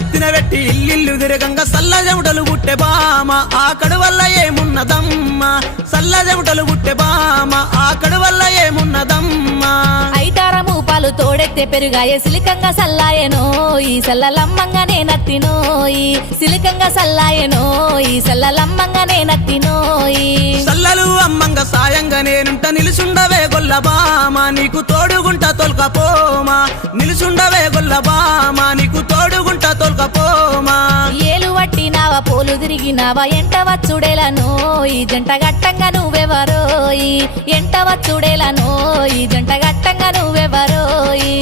నెత్తిన పెట్టి ఇల్లిల్లు తిరగంగా సల్ల చెమటలు గుట్టె బామ ఆకడు వల్ల ఏమున్నదమ్మా సల్ల చెమటలు గుట్టె బామ ఆకడు వల్ల ఏమున్నదమ్మా ఐతారము పాలు తోడెత్తే పెరుగాయే సిలికంగా సల్లాయనో ఈ సల్లలమ్మంగా నేనత్తినోయి సిలికంగా సల్లాయనో ఈ సల్లలమ్మంగా నేనత్తినోయి సల్లలు అమ్మంగా సాయంగా నేనుంట నిలుసుండవే గొల్ల బామ నీకు తోడుగుంట తొలకపోమా నిలుసుండవే గొల్ల బామ నీకు తోడుగుంట తొలకపోమా ఏలు వట్టినావా పోలు తిరిగినావా ఎంట వచ్చుడేలనో ఈ జంట గట్టంగా నువ్వెవరోయి ఎంట వచ్చుడేలనో ఈ జంట గట్టంగా నువ్వెవరోయి